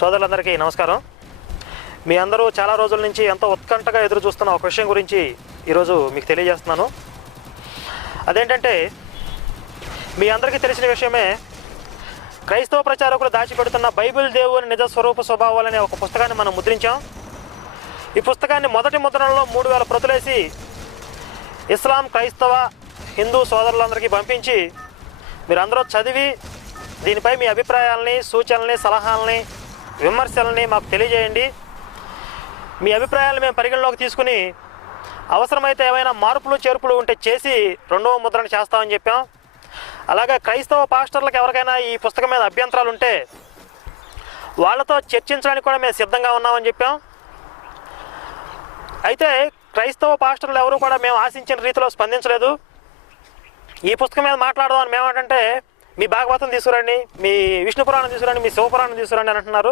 సోదరులందరికీ నమస్కారం. మీ అందరూ చాలా రోజుల నుంచి ఎంతో ఉత్కంఠగా ఎదురు చూస్తున్న ఒక విషయం గురించి ఈరోజు మీకు తెలియజేస్తున్నాను. అదేంటంటే, మీ అందరికీ తెలిసిన విషయమే, క్రైస్తవ ప్రచారకులు దాచిపెడుతున్న బైబిల్ దేవుని నిజ స్వరూప స్వభావాలనే ఒక పుస్తకాన్ని మనం ముద్రించాం. ఈ పుస్తకాన్ని మొదటి ముద్రణలో 3000 ప్రతులేసి ఇస్లాం, క్రైస్తవ, హిందూ సోదరులందరికీ పంపించి మీరందరూ చదివి దీనిపై మీ అభిప్రాయాలని, సూచనల్ని, సలహాలని, విమర్శలని మాకు తెలియజేయండి. మీ అభిప్రాయాలను మేము పరిగణలోకి తీసుకుని అవసరమైతే ఏమైనా మార్పులు చేర్పులు ఉంటే చేసి 2వ ముద్రణ చేస్తామని చెప్పాం. అలాగే క్రైస్తవ పాస్టర్లకు ఎవరికైనా ఈ పుస్తకం మీద అభ్యంతరాలు ఉంటే వాళ్ళతో చర్చించడానికి కూడా మేము సిద్ధంగా ఉన్నామని చెప్పాం. అయితే క్రైస్తవ పాస్టర్లు ఎవరు కూడా మేము ఆశించిన రీతిలో స్పందించలేదు. ఈ పుస్తకం మీద మాట్లాడదామని మేమేంటంటే, మీ భాగవతం తీసుకురండి, మీ విష్ణు పురాణం తీసుకురండి, మీ శివపురాణం తీసుకురండి అని అంటున్నారు.